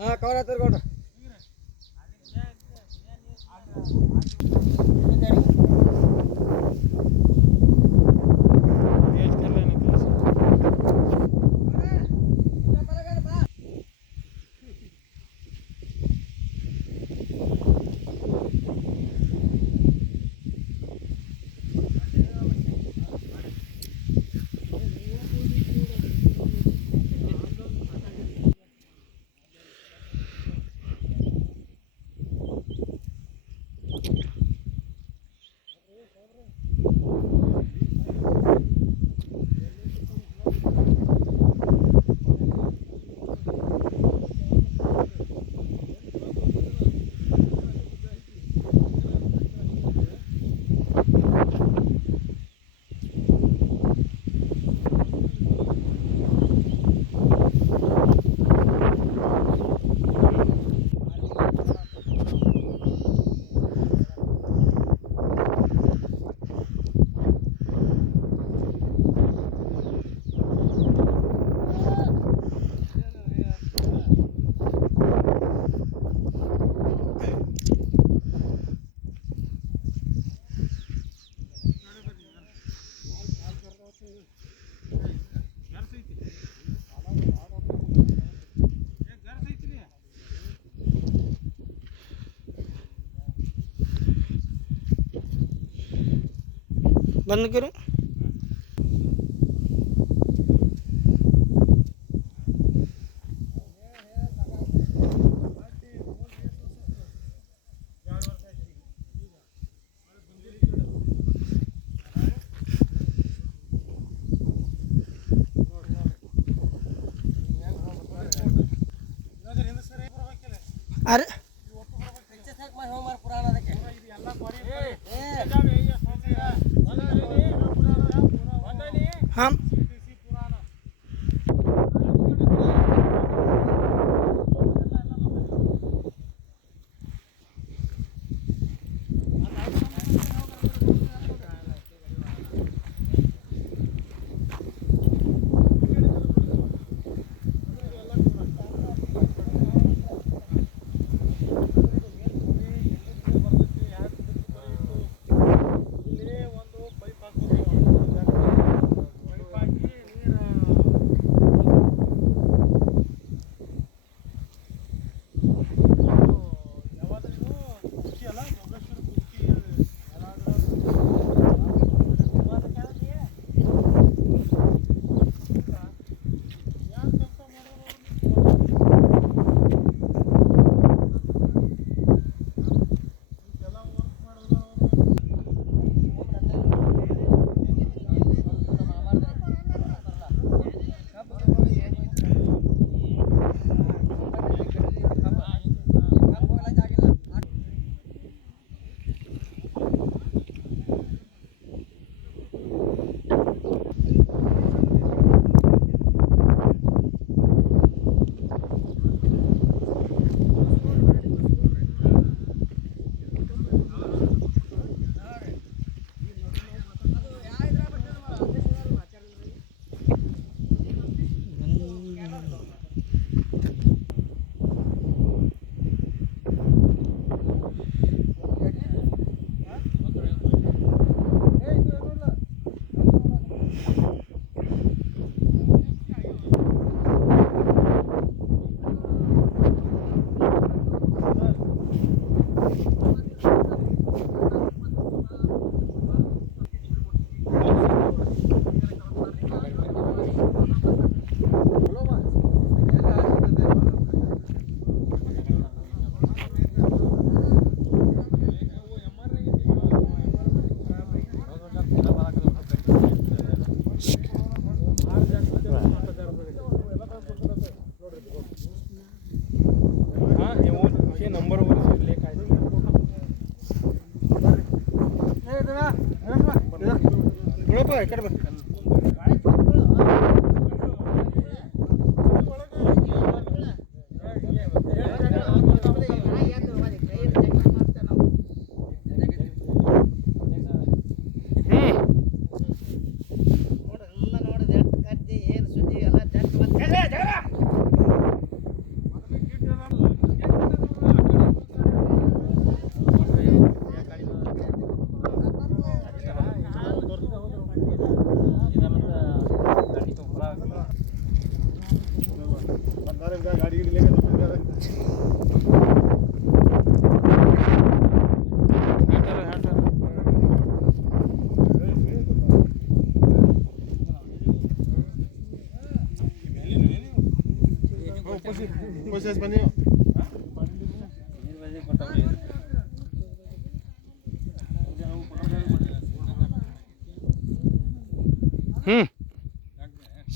ಹಾಂ ಕವರ್ ಆಗ್ತದೆ ಕೊಡ್ರಿ. बंद करो. अरे हम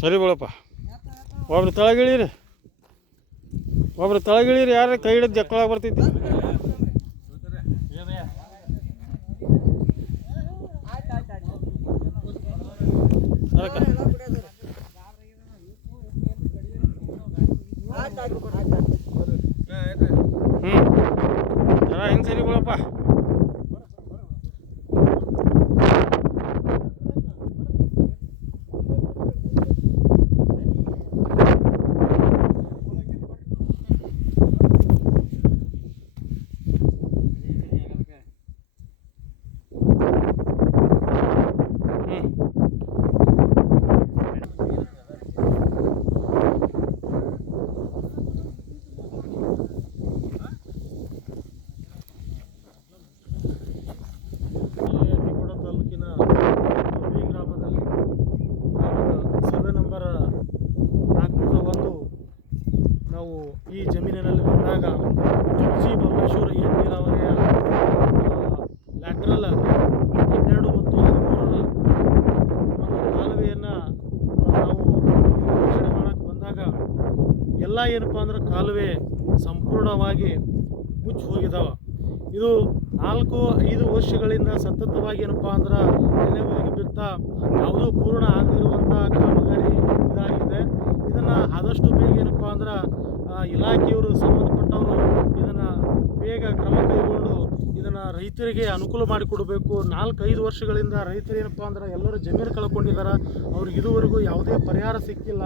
ಸರಿ ಬಿಡಪ್ಪ. ಒಬ್ರು ತಳಗಿಳಿರಿ, ಯಾರು ಕೈ ಹಿಡಿದು ಜಕ್ಕಳಾಗಿ ಬರ್ತೈತಿ. ಹಿಂಗೆ ಸರಿ ಬಿಡಪ್ಪ. ನಾವು ಈ ಜಮೀನಿನಲ್ಲಿ ಬಂದಾಗ ಜಿ ಬಬಲೇಶ್ವರ ನೀರಾವರಿಯ ಲ್ಯಾಟ್ರಲ್ 12 ಮತ್ತು 13ರ ಒಂದು ಕಾಲುವೆಯನ್ನು ನಾವು ವೀಕ್ಷಣೆ ಮಾಡೋಕ್ಕೆ ಬಂದಾಗ ಎಲ್ಲ ಏನಪ್ಪ ಅಂದ್ರೆ ಕಾಲುವೆ ಸಂಪೂರ್ಣವಾಗಿ ಮುಚ್ಚಿ ಹೋಗಿದ್ದಾವೆ. ಇದು 4-5 ವರ್ಷಗಳಿಂದ ಸತತವಾಗಿ ಏನಪ್ಪ ಅಂದ್ರೆ ನೆನೆಗುದಿಗೆ ಬಿತ್ತ ಯಾವುದೂ ಪೂರ್ಣ ಆಗದಿರುವಂಥ ಕಾಮಗಾರಿ ಇದಾಗಿದೆ. ಇದನ್ನು ಆದಷ್ಟು ಬೇಗ ಏನಪ್ಪ ಅಂದ್ರೆ ಇಲಾಖೆಯವರು ಸಂಬಂಧಪಟ್ಟವರು ಇದನ್ನು ಬೇಗ ಕ್ರಮ ಕೈಗೊಂಡು ಇದನ್ನು ರೈತರಿಗೆ ಅನುಕೂಲ ಮಾಡಿಕೊಡಬೇಕು. 4-5 ವರ್ಷಗಳಿಂದ ರೈತರು ಏನಪ್ಪ ಅಂದ್ರೆ ಎಲ್ಲರೂ ಜಮೀನು ಕಳ್ಕೊಂಡಿದ್ದಾರೆ. ಅವ್ರಿಗೆ ಇದುವರೆಗೂ ಯಾವುದೇ ಪರಿಹಾರ ಸಿಕ್ಕಿಲ್ಲ.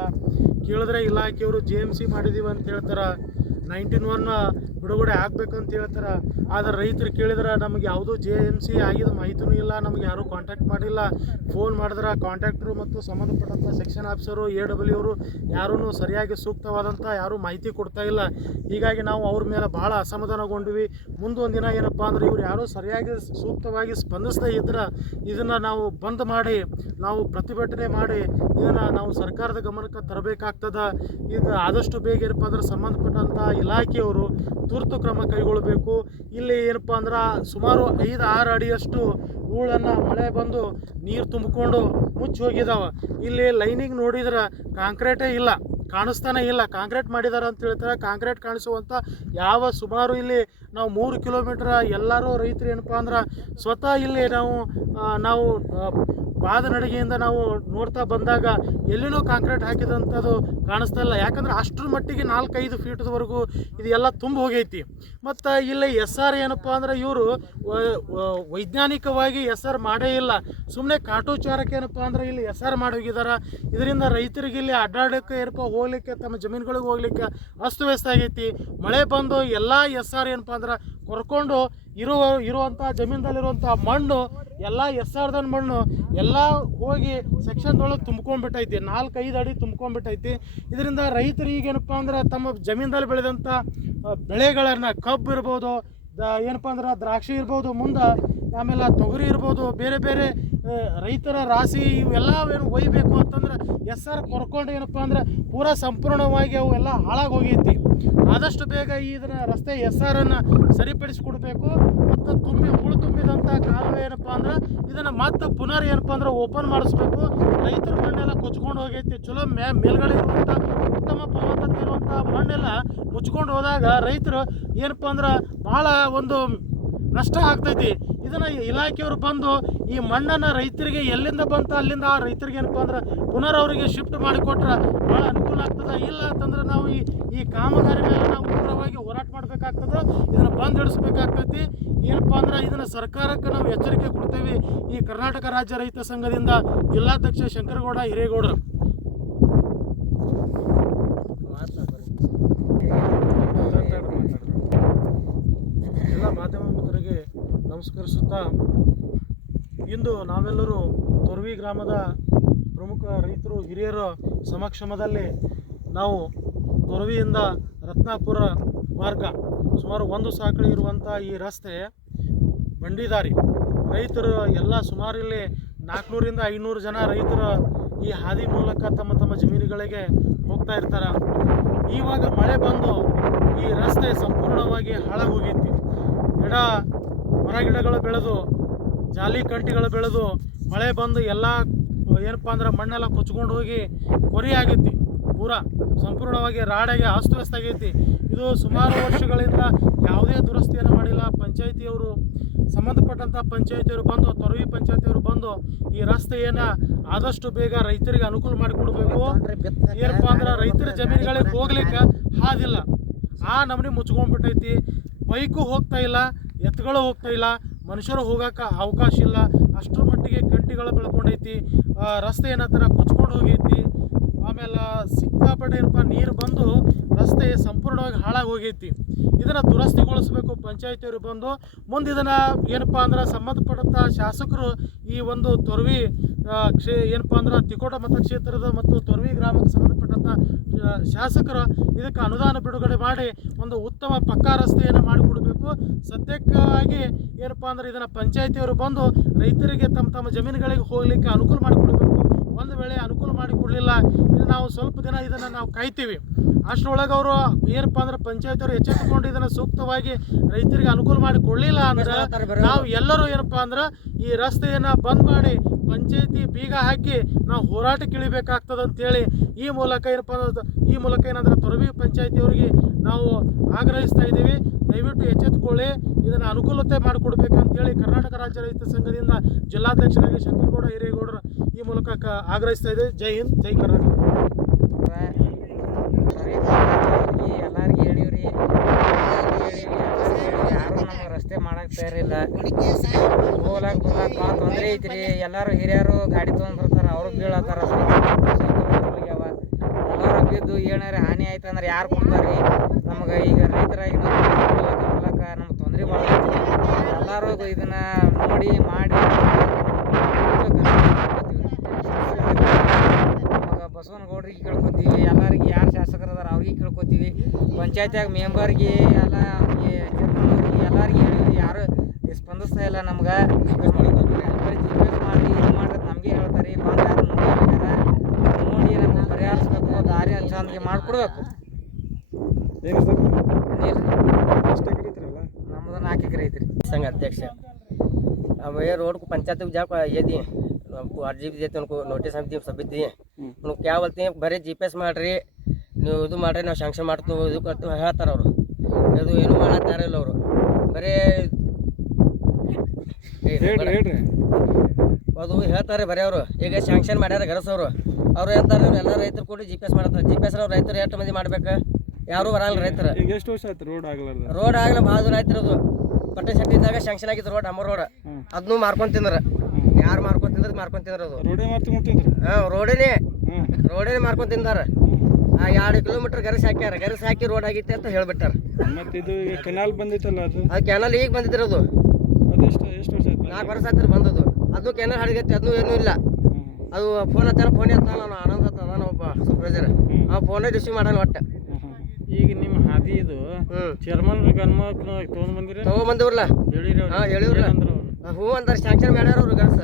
ಕೇಳಿದ್ರೆ ಇಲಾಖೆಯವರು JMC ಮಾಡಿದ್ದೀವಿ ಅಂತ ಹೇಳ್ತಾರೆ, 19-1 ಬಿಡುಗಡೆ ಆಗಬೇಕಂತ ಹೇಳ್ತಾರೆ. ಆದರೆ ರೈತರು ಕೇಳಿದ್ರೆ ನಮಗೆ ಯಾವುದೂ JMC ಆಗಿದ ಮಾಹಿತಿನೂ ಇಲ್ಲ, ನಮಗೆ ಯಾರೂ ಕಾಂಟ್ಯಾಕ್ಟ್ ಮಾಡಿಲ್ಲ. ಫೋನ್ ಮಾಡಿದ್ರೆ ಕಾಂಟ್ಯಾಕ್ಟ್ರು ಮತ್ತು ಸಂಬಂಧಪಟ್ಟಂಥ ಸೆಕ್ಷನ್ ಆಫೀಸರು AW ಅವರು ಯಾರೂ ಸರಿಯಾಗಿ ಸೂಕ್ತವಾದಂಥ ಯಾರೂ ಮಾಹಿತಿ ಕೊಡ್ತಾ ಇಲ್ಲ. ಹೀಗಾಗಿ ನಾವು ಅವ್ರ ಮೇಲೆ ಭಾಳ ಅಸಮಾಧಾನಗೊಂಡ್ವಿ. ಮುಂದೊಂದು ದಿನ ಏನಪ್ಪ ಅಂದ್ರೆ ಇವ್ರು ಯಾರೂ ಸರಿಯಾಗಿ ಸೂಕ್ತವಾಗಿ ಸ್ಪಂದಿಸದೇ ಇದ್ರೆ ಇದನ್ನು ನಾವು ಬಂದ್ ಮಾಡಿ ನಾವು ಪ್ರತಿಭಟನೆ ಮಾಡಿ ಇದನ್ನು ನಾವು ಸರ್ಕಾರದ ಗಮನಕ್ಕೆ ತರಬೇಕಾಗ್ತದೆ. ಈಗ ಆದಷ್ಟು ಬೇಗ ಏನಪ್ಪ ಅಂದ್ರೆ ಸಂಬಂಧಪಟ್ಟಂಥ ಇಲಾಖೆಯವರು ತುರ್ತು ಕ್ರಮ ಕೈಗೊಳ್ಳಬೇಕು. ಇಲ್ಲಿ ಏನಪ್ಪ ಅಂದ್ರೆ ಸುಮಾರು 5-6 ಅಡಿಯಷ್ಟು ಹೂಳನ್ನು ಮಳೆ ಬಂದು ನೀರು ತುಂಬಿಕೊಂಡು ಮುಚ್ಚಿ ಹೋಗಿದ್ದಾವೆ. ಇಲ್ಲಿ ಲೈನಿಂಗ್ ನೋಡಿದ್ರೆ ಕಾಂಕ್ರೀಟೇ ಇಲ್ಲ, ಕಾಣಿಸ್ತಾನೆ ಇಲ್ಲ. ಕಾಂಕ್ರೀಟ್ ಮಾಡಿದ್ದಾರೆ ಅಂತ ಹೇಳ್ತಾರೆ, ಕಾಂಕ್ರೀಟ್ ಕಾಣಿಸುವಂಥ ಯಾವ ಸುಮಾರು ಇಲ್ಲಿ ನಾವು 3 ಕಿಲೋಮೀಟ್ರ್ ಎಲ್ಲರೂ ರೈತರು ಏನಪ್ಪ ಅಂದ್ರೆ ಸ್ವತಃ ಇಲ್ಲಿ ನಾವು ಪಾದನಡಿಗೆಯಿಂದ ನಾವು ನೋಡ್ತಾ ಬಂದಾಗ ಎಲ್ಲಿನೂ ಕಾಂಕ್ರೀಟ್ ಹಾಕಿದಂಥದ್ದು ಕಾಣಿಸ್ತಾ ಇಲ್ಲ. ಯಾಕಂದ್ರೆ ಅಷ್ಟರ ಮಟ್ಟಿಗೆ 4-5 ಫೀಟ್ವರೆಗೂ ಇದು ಎಲ್ಲ ತುಂಬ ಹೋಗೈತಿ. ಮತ್ತು ಇಲ್ಲಿ SR ಏನಪ್ಪ ಅಂದ್ರೆ ಇವರು ವೈಜ್ಞಾನಿಕವಾಗಿ SR ಮಾಡೇ ಇಲ್ಲ, ಸುಮ್ಮನೆ ಕಾಟೋಚಾರಕ್ಕೆ ಏನಪ್ಪ ಅಂದ್ರೆ ಇಲ್ಲಿ SR ಮಾಡಿ ಹೋಗಿದ್ದಾರೆ. ಇದರಿಂದ ರೈತರಿಗೆ ಇಲ್ಲಿ ಅಡ್ಡಾಡೋಕ್ಕೆ ಏನಪ್ಪ ಹೋಗ್ಲಿಕ್ಕೆ ತಮ್ಮ ಜಮೀನುಗಳಿಗೆ ಹೋಗ್ಲಿಕ್ಕೆ ಅಸ್ತವ್ಯಸ್ತ ಆಗೈತಿ. ಮಳೆ ಬಂದು ಎಲ್ಲ SR ಏನಪ್ಪ ಅಂದ್ರೆ ಕೊರ್ಕೊಂಡು ಇರುವಂಥ ಜಮೀನದಲ್ಲಿರುವಂಥ ಮಣ್ಣು ಎಲ್ಲ SR ಮಣ್ಣು ಎಲ್ಲ ಹೋಗಿ ಸೆಕ್ಷನ್ದೊಳಗೆ ತುಂಬ್ಕೊಂಡ್ಬಿಟ್ಟೈತಿ, 4-5 ಅಡಿ ತುಂಬ್ಕೊಂಡ್ಬಿಟ್ಟೈತಿ. ಇದರಿಂದ ರೈತರಿಗೆ ಏನಪ್ಪ ಅಂದ್ರೆ ತಮ್ಮ ಜಮೀನದಲ್ಲಿ ಬೆಳೆದಂಥ ಬೆಳೆಗಳನ್ನು ಕಬ್ಬು ಇರ್ಬೋದು, ಏನಪ್ಪ ಅಂದ್ರೆ ದ್ರಾಕ್ಷಿ ಇರ್ಬೋದು, ಮುಂದೆ ಆಮೇಲೆ ತೊಗರಿ ಇರ್ಬೋದು, ಬೇರೆ ಬೇರೆ ರೈತರ ರಾಶಿ ಇವೆಲ್ಲ ಏನು ಒಯ್ಯಬೇಕು ಅಂತಂದ್ರೆ SR ಕೊರ್ಕೊಂಡು ಏನಪ್ಪ ಅಂದ್ರೆ ಪೂರಾ ಸಂಪೂರ್ಣವಾಗಿ ಅವೆಲ್ಲ ಹಾಳಾಗಿ ಹೋಗೈತಿ. ಆದಷ್ಟು ಬೇಗ ಇದರ ರಸ್ತೆ SR-ಅನ್ನು ಸರಿಪಡಿಸಿಕೊಡ್ಬೇಕು. ಮತ್ತು ತುಂಬಿದಂಥ ಕಾಲುವೆ ಏನಪ್ಪ ಅಂದ್ರೆ ಇದನ್ನು ಮತ್ತೆ ಪುನರ್ ಏನಪ್ಪ ಅಂದ್ರೆ ಓಪನ್ ಮಾಡಿಸ್ಬೇಕು. ರೈತರ ಮಣ್ಣೆಲ್ಲ ಕೊಚ್ಕೊಂಡು ಹೋಗೈತಿ. ಚಲೋ ಮೇಲ್ಗಡೆ ಇರುವಂಥ ಉತ್ತಮ ಫಲವತ್ತತೆ ಇರುವಂಥ ಮಣ್ಣೆಲ್ಲ ಮುಚ್ಕೊಂಡು ಹೋದಾಗ ರೈತರು ಏನಪ್ಪ ಅಂದ್ರೆ ಭಾಳ ಒಂದು ನಷ್ಟ ಆಗ್ತೈತಿ. ಇದನ್ನು ಇಲಾಖೆಯವರು ಬಂದು ಈ ಮಣ್ಣನ್ನು ರೈತರಿಗೆ ಎಲ್ಲಿಂದ ಬಂತು ಅಲ್ಲಿಂದ ಆ ರೈತರಿಗೆ ಏನಪ್ಪ ಅಂದ್ರೆ ಪುನರ್ ಅವರಿಗೆ ಶಿಫ್ಟ್ ಮಾಡಿಕೊಟ್ರೆ ಭಾಳ ಅನುಕೂಲ ಆಗ್ತದೆ. ಇಲ್ಲ ಅಂತಂದ್ರೆ ನಾವು ಈ ಕಾಮಗಾರಿ ಮೇಲೆ ನಾವು ಉಗ್ರವಾಗಿ ಹೋರಾಟ ಮಾಡಬೇಕಾಗ್ತದೆ, ಇದನ್ನು ಬಂದ್ ಹಿಡಿಸ್ಬೇಕಾಗ್ತೈತಿ. ಏನಪ್ಪ ಅಂದ್ರೆ ಇದನ್ನು ಸರ್ಕಾರಕ್ಕೆ ನಾವು ಎಚ್ಚರಿಕೆ ಕೊಡ್ತೇವೆ. ಈ ಕರ್ನಾಟಕ ರಾಜ್ಯ ರೈತ ಸಂಘದಿಂದ ಜಿಲ್ಲಾಧ್ಯಕ್ಷ ಶಂಕರಗೌಡ ಹಿರೇಗೌಡರು. ಎಲ್ಲ ಮಾಧ್ಯಮ ಮಿತ್ರರಿಗೆ ನಮಸ್ಕರಿಸುತ್ತಾ, ಇಂದು ನಾವೆಲ್ಲರೂ ತೊರವಿ ಗ್ರಾಮದ ಪ್ರಮುಖ ರೈತರು ಹಿರಿಯರ ಸಮಕ್ಷಮದಲ್ಲಿ ನಾವು ತೊರವಿಯಿಂದ ರತ್ನಾಪುರ ಮಾರ್ಗ ಸುಮಾರು 1 ಸಾಕಳಿ ಇರುವಂಥ ಈ ರಸ್ತೆ ಬಂಡಿದಾರಿ ರೈತರು ಎಲ್ಲ ಸುಮಾರು ಇಲ್ಲಿ 400-500 ಜನ ರೈತರು ಈ ಹಾದಿ ಮೂಲಕ ತಮ್ಮ ಜಮೀನುಗಳಿಗೆ ಹೋಗ್ತಾ ಇರ್ತಾರೆ. ಇವಾಗ ಮಳೆ ಬಂದು ಈ ರಸ್ತೆ ಸಂಪೂರ್ಣವಾಗಿ ಹಾಳಾಗೋಗೈತಿ. ಮರಗಿಡಗಳು ಬೆಳೆದು ಜಾಲಿ ಕಂಟಿಗಳು ಬೆಳೆದು ಮಳೆ ಬಂದು ಎಲ್ಲ ಏನಪ್ಪ ಅಂದ್ರೆ ಮಣ್ಣೆಲ್ಲ ಕೊಚ್ಕೊಂಡು ಹೋಗಿ ಕೊರಿ ಆಗೈತಿ. ಪೂರಾ ಸಂಪೂರ್ಣವಾಗಿ ರಾಡಾಗಿ ಅಸ್ತವ್ಯಸ್ತ ಆಗೈತಿ. ಇದು ಸುಮಾರು ವರ್ಷಗಳಿಂದ ಯಾವುದೇ ದುರಸ್ತಿಯನ್ನು ಮಾಡಿಲ್ಲ. ಪಂಚಾಯಿತಿಯವರು ಸಂಬಂಧಪಟ್ಟಂಥ ಪಂಚಾಯಿತಿಯವರು ಬಂದು ತೊರವಿ ಪಂಚಾಯಿತಿಯವರು ಬಂದು ಈ ರಸ್ತೆಯನ್ನು ಆದಷ್ಟು ಬೇಗ ರೈತರಿಗೆ ಅನುಕೂಲ ಮಾಡಿಕೊಡ್ಬೇಕು. ಏನಪ್ಪ ಅಂದ್ರೆ ರೈತರ ಜಮೀನುಗಳಿಗೆ ಹೋಗ್ಲಿಕ್ಕೆ ಹಾದಿಲ್ಲ, ಆ ನಮೂನಿ ಮುಚ್ಕೊಂಡ್ಬಿಟ್ಟೈತಿ. ಬೈಕು ಹೋಗ್ತಾ ಇಲ್ಲ, ಎತ್ತುಗಳು ಹೋಗ್ತಾ ಇಲ್ಲ, ಮನುಷ್ಯರು ಹೋಗೋಕೆ ಅವಕಾಶ ಇಲ್ಲ. ಅಷ್ಟರ ಮಟ್ಟಿಗೆ ಕಂಟಿಗಳು ಬೆಳ್ಕೊಂಡೈತಿ. ರಸ್ತೆ ಏನಂತಾರ ಕೊಚ್ಕೊಂಡು ಹೋಗೈತಿ. ಆಮೇಲೆ ಸಿಕ್ಕಾಪಟ್ಟೆ ಏನಪ್ಪ ನೀರು ಬಂದು ರಸ್ತೆ ಸಂಪೂರ್ಣವಾಗಿ ಹಾಳಾಗಿ ಹೋಗೈತಿ. ಇದನ್ನು ದುರಸ್ತಿಗೊಳಿಸಬೇಕು ಪಂಚಾಯಿತಿಯವರು ಬಂದು. ಮುಂದೆ ಇದನ್ನು ಏನಪ್ಪ ಅಂದ್ರೆ ಸಂಬಂಧಪಟ್ಟಂಥ ಶಾಸಕರು ಈ ಒಂದು ತೊರವಿ ಏನಪ್ಪ ಅಂದ್ರೆ ತಿಕೋಟ ಮತಕ್ಷೇತ್ರದ ಮತ್ತು ತೊರವಿ ಗ್ರಾಮಕ್ಕೆ ಸಂಬಂಧಪಟ್ಟಂಥ ಶಾಸಕರು ಇದಕ್ಕೆ ಅನುದಾನ ಬಿಡುಗಡೆ ಮಾಡಿ ಒಂದು ಉತ್ತಮ ಪಕ್ಕಾ ರಸ್ತೆಯನ್ನು ಮಾಡಿಕೊಡಬೇಕು. ಸದ್ಯಕ್ಕಾಗಿ ಏನಪ್ಪ ಅಂದ್ರೆ ಇದನ್ನು ಪಂಚಾಯಿತಿಯವರು ಬಂದು ರೈತರಿಗೆ ತಮ್ಮ ಜಮೀನುಗಳಿಗೆ ಹೋಗಲಿಕ್ಕೆ ಅನುಕೂಲ ಮಾಡಿಕೊಡಬೇಕು. ಒಂದು ವೇಳೆ ಅನುಕೂಲ ಮಾಡಿಕೊಡಲಿಲ್ಲ, ಇದು ನಾವು ಸ್ವಲ್ಪ ದಿನ ಇದನ್ನು ನಾವು ಕಾಯ್ತೀವಿ. ಅಷ್ಟರೊಳಗೆ ಅವರು ಏನಪ್ಪ ಅಂದ್ರೆ ಪಂಚಾಯತಿಯವರು ಎಚ್ಚೆತ್ತುಕೊಂಡು ಇದನ್ನು ಸೂಕ್ತವಾಗಿ ರೈತರಿಗೆ ಅನುಕೂಲ ಮಾಡಿ ಕೊಡಲಿಲ್ಲ ಅಂದ್ರೆ ನಾವು ಎಲ್ಲರೂ ಏನಪ್ಪ ಅಂದ್ರೆ ಈ ರಸ್ತೆಯನ್ನು ಬಂದ್ ಮಾಡಿ ಪಂಚಾಯತಿ ಬೀಗ ಹಾಕಿ ನಾವು ಹೋರಾಟಕ್ಕೆ ಇಳಿಬೇಕಾಗ್ತದೆ ಅಂತೇಳಿ ಈ ಮೂಲಕ ಏನಂದ್ರೆ ತೊರವಿ ಪಂಚಾಯತಿಯವರಿಗೆ ನಾವು ಆಗ್ರಹಿಸ್ತಾ ಇದ್ದೀವಿ. ದಯವಿಟ್ಟು ಎಚ್ಚೆತ್ತುಕೊಳ್ಳಿ, ಇದನ್ನು ಅನುಕೂಲತೆ ಮಾಡಿಕೊಡ್ಬೇಕಂತೇಳಿ ಕರ್ನಾಟಕ ರಾಜ್ಯ ರೈತ ಸಂಘದಿಂದ ಜಿಲ್ಲಾಧ್ಯಕ್ಷರಾಗಿ ಶಂಕರಗೌಡ ಹಿರೇಗೌಡರು ಈ ಮೂಲಕ ಆಗ್ರಹಿಸ್ತಾ ಇದ್ದೀವಿ. ಜೈ ಹಿಂದ್, ಜೈ ಕರ್ನಾಟಕ. ಎಲ್ಲಾರ್ಗಿ ಹೇಳಿವ್ರಿ, ಯಾರು ನಮಗೆ ರಸ್ತೆ ಮಾಡಕ್ಕೆ ತಯಾರಿಲ್ಲ. ಹೋಗ್ಲಾಕ ಬರ್ಲಾಕ ಭಾಳ ತೊಂದರೆ ಐತ್ರಿ. ಎಲ್ಲರೂ ಹಿರಿಯರು ಗಾಡಿ ತೊಗೊಂಡ್ಬರ್ತಾರೆ, ಅವರು ಬೀಳತ್ತಾರ. ಎಲ್ಲರೂ ಬಿದ್ದು ಏನಾರ ಹಾನಿ ಆಯ್ತು ಅಂದ್ರೆ ಯಾರು ಕೊಡ್ತಾರೆ? ನಮಗೆ ಈಗ ರೈತರಾಗಿ ಬರ್ಲಾಕ ನಮ್ಗೆ ತೊಂದರೆ ಭಾಳ ಐತಿ. ಎಲ್ಲರೂ ಇದನ್ನ ನೋಡಿ ಮಾಡಿ ಬಸವನಗೌಡ್ರಿಗೆ ಕೇಳ್ಕೊತೀವಿ. ಎಲ್ಲರಿಗೆ ಯಾರು ಶಾಸಕರು ಅದಾರ ಅವ್ರಿಗೆ ಕೇಳ್ಕೊತೀವಿ. ಪಂಚಾಯತ್ಯಾಗ ಮೆಂಬರ್ಗೆ ಎಲ್ಲ ಅವ್ರಿಗೆ ಚೇರ್ಮನ್ರಿಗೆ ಎಲ್ಲರಿಗೆ ಹೇಳಿದ್ವಿ, ಯಾರು ಸ್ಪಂದಿಸ್ತಾ ಇಲ್ಲ. ನಮ್ಗೆ ಜಿಪೇಸ್ ಮಾಡಿ ಇದು ಮಾಡೋದು ನಮಗೆ ಹೇಳ್ತಾರೆ. ಬಂದು ಯಾರು ನೋಡಿ ನಮ್ಗೆ ಪರಿಹರಿಸ್ಬೇಕು, ದಾರಿ ಚಂದಿಗೆ ಮಾಡಿಕೊಡ್ಬೇಕು. ನಮ್ಮದು 4 ಎಕರೆ ಐತ್ರಿ. संघ अध्यक्ष अब ये रोड को पंचायत को जाकर ये दिए अर्जी भी देते उनको नोटिस हम दिए सभी दिए उनको क्या बोलते हैं बड़े जीपीएस ಮಾಡ್ರಿ ನೀವು ಇದು ಮಾಡ್ರಿ ನಾವು ಶಾಂಕ್ಷನ್ ಮಾಡ್ತೀವಿ ಇದು ಮಾಡ್ತೀವಿ ಹೇಳ್ತಾರೆ ಅವರು. ಅದು ಏನು ಮಾಡತ್ತಾರೆ ಇಲ್ಲ ಅವರು ಬರೀ ಅದು ಹೇಳ್ತಾರೆ ಬರೀ ಅವರು. ಈಗ ಶಾಂಕ್ಷನ್ ಮಾಡ್ಯಾರ ಗರಸವರು ಅವ್ರು ಹೇಳ್ತಾರೆ ಎಲ್ಲ ರೈತರು ಕೂಡ GPS ಮಾಡ್ತಾರೆ. GPS ಅವ್ರು ರೈತರು ಎಷ್ಟು ಮಂದಿ ಮಾಡ್ಬೇಕು? ಯಾರು ಬರಲ್ಲ ರೈತರು. ಎಷ್ಟು ವರ್ಷ ಆಯ್ತು ರೋಡ್ ಆಗಲಾರ್ದ? ರೋಡ್ ಆಗಲ್ಲ ಭಾಳ ದೂರ ಆಯ್ತು. ಅದು ಪಟ್ಟೆ ಶೆಟ್ಟಿದ್ದಾಗ ಶಾಂಕ್ಷನ್ ಆಗಿತ್ತು ರೋಡ್, ಅಮ್ಮ ರೋಡ್. ಅದನ್ನು ಮಾರ್ಕೊಂಡ್ ತಿಂದ್ರ, ಯಾರು ಮಾರ್ಕೊಂಡ್ ತಿಂದ್ರ ಅದು ರೋಡೇನೆ ಮಾರ್ಕೊಂಡ್ ತಿಂದಾರ. 2 ಕಿಲೋಮೀಟರ್ ಗರಸ್ ಹಾಕ್ಯಾರ, ಗರಸ್ ಹಾಕಿ ರೋಡ್ ಆಗಿತ್ತೆ ಅಂತ ಹೇಳ್ಬಿಟ್ಟಾರ. ಮತ್ತೆ ಇದು ಕೆನಾಲ್ ಬಂದಿತ್ತಲ್ಲ, ಅದು ಕೆನಾಲ್ ಈಗ ಬಂದಿದ್ರು. ಅದು ಎಷ್ಟು ವರ್ಷ ಆಯ್ತು? 4 ವರ್ಷ ಆಯ್ತು ಬಂದದು. ಅದು ಕೆನಾಲ್ ಹಡಗೈತಿ, ಅದನ್ನು ಏನೂ ಇಲ್ಲ. ಅದು ಫೋನ್ ಹತ್ತಾರ, ಫೋನ್ ಎತ್ತಾನ ನಾನು ಆನಂದ್ ಹತ್ತದ ಒಬ್ಬ ಸೂಪರ್ವೈಸರ್, ಆ ಫೋನೇ ರಿಸೀವ್ ಮಾಡೋಣ ಒಟ್ಟು. ಈಗ ನಿಮ್ಮ ಹಾದಿ ಇದು ಚೇರ್ಮನ್ ತಗೊಂಬಂದಿವ್ರಲ್ಲ, ಹೇಳಿವ್ರಲ್ಲ. ಹ್ಞೂ ಅಂತಾರೆ, ಶಾಂಕ್ಷನ್ ಮಾಡ್ಯಾರ ಅವ್ರು ಗರ್ಸ್.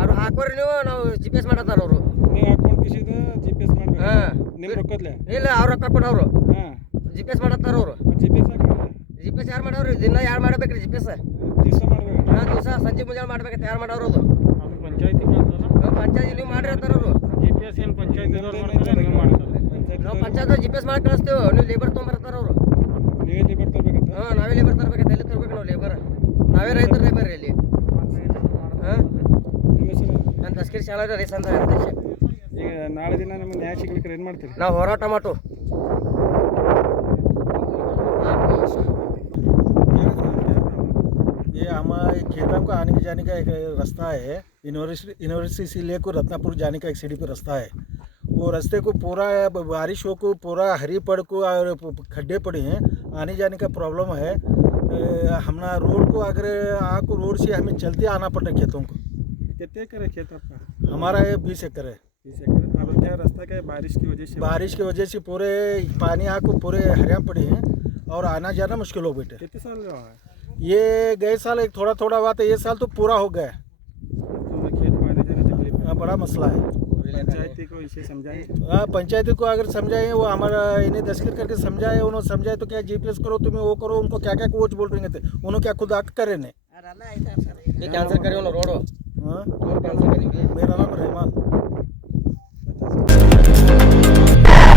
ಅವ್ರು ಹಾಕೋರಿ ನೀವು, ನಾವು GPS ಮಾಡತ್ತಾರ ಅವರು. ಇಲ್ಲ, ಅವ್ರು ರೊಕ್ಕ ಕೊಡೋರು GPS ಮಾಡತ್ತಾರ ಅವರು. GPS ಯಾರು ಮಾಡೋರು? ದಿನ ಯಾರು ಮಾಡ್ಬೇಕ್ರಿ GPS? ದಿವಸ ಸಂಜೆ ಮುಂಜಾನೆ ಮಾಡ್ಬೇಕಂತ ಯಾರು ಮಾಡೋರು? ಅದು ಪಂಚಾಯತಿ ನೀವು ಮಾಡ್ರಿ ಅಂತಾರ ಅವರು. ನಾವು ಪಂಚಾಯತ್ GPS ಮಾಡಿ ಕಳಿಸ್ತೇವೆ, ನೀವು ಲೇಬರ್ ತೊಗೊಂಬರ್ತಾರ ಅವರು. ನಾವೇ ಲೇಬರ್ ತರ್ಬೇಕಂತ. ಎಲ್ಲಿ ತರ್ಬೇಕು ನಾವು ಲೇಬರ್? ನಾವೇ ರೈತರ ಲೇಬರ್ ಇಲ್ಲಿ. ನಾನು ದಸ್ಕಿರಿ ಶಾಲಾ ರೈಸ್ ಅಂತ ಅಧ್ಯಕ್ಷ. ಈಗ ನಾಳೆ ದಿನ ನಮಗೆ ನ್ಯಾಯ ಸಿಗ್ಲಿಕ್ಕೆ ಏನು ಮಾಡ್ತೀರಿ? ನಾವು ಹೋರಾಟ ಮಾಡು. ये हमारे खेतों को आने जाने का एक रास्ता है। यूनिवर्सिटी से लेकर रत्नापुर जाने का एक सीढ़ी पर रास्ता है। वो रास्ते को पूरा बारिशों को पूरा हरी पड़ को और खड्डे पड़े हैं, आने जाने का प्रॉब्लम है। हमारा रोड को अगर आपको रोड से हमें चलते आना पड़ता है खेतों को। कितने एकड़ है खेत आपका? हमारा ये 20 एकड़ है। 20 एकड़। अब क्या रास्ता क्या है? बारिश की वजह से पूरे पानी आपको पूरे हरियाणा पड़े हैं और आना जाना मुश्किल हो बैठे। कितने साल रहा है ये? गए साल एक थोड़ा हुआ था, ये साल तो पूरा हो गया। तो खेत को आने जाने तकलीफ बड़ा मसला है। पंचायती को इसे समझाएं। हाँ, पंचायती को अगर समझाए वो हमारा इन्हें दस्तखत करके समझाए, उन्होंने समझाए तो क्या जीपीएस करो तुम्हें वो करो, उनको क्या क्या कोच बोल रहे थे, उन्होंने क्या खुद आके करे ने ये कैंसिल करे उन्होंने रोड हाँ? कैंसिल करेंगे। मेरा नाम रहमान।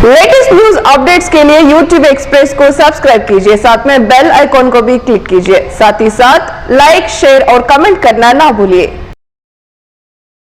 लेटेस्ट न्यूज अपडेट्स के लिए YouTube एक्सप्रेस को सब्सक्राइब कीजिए, साथ में बेल आइकॉन को भी क्लिक कीजिए, साथ ही साथ लाइक, शेयर और कमेंट करना ना भूलिए।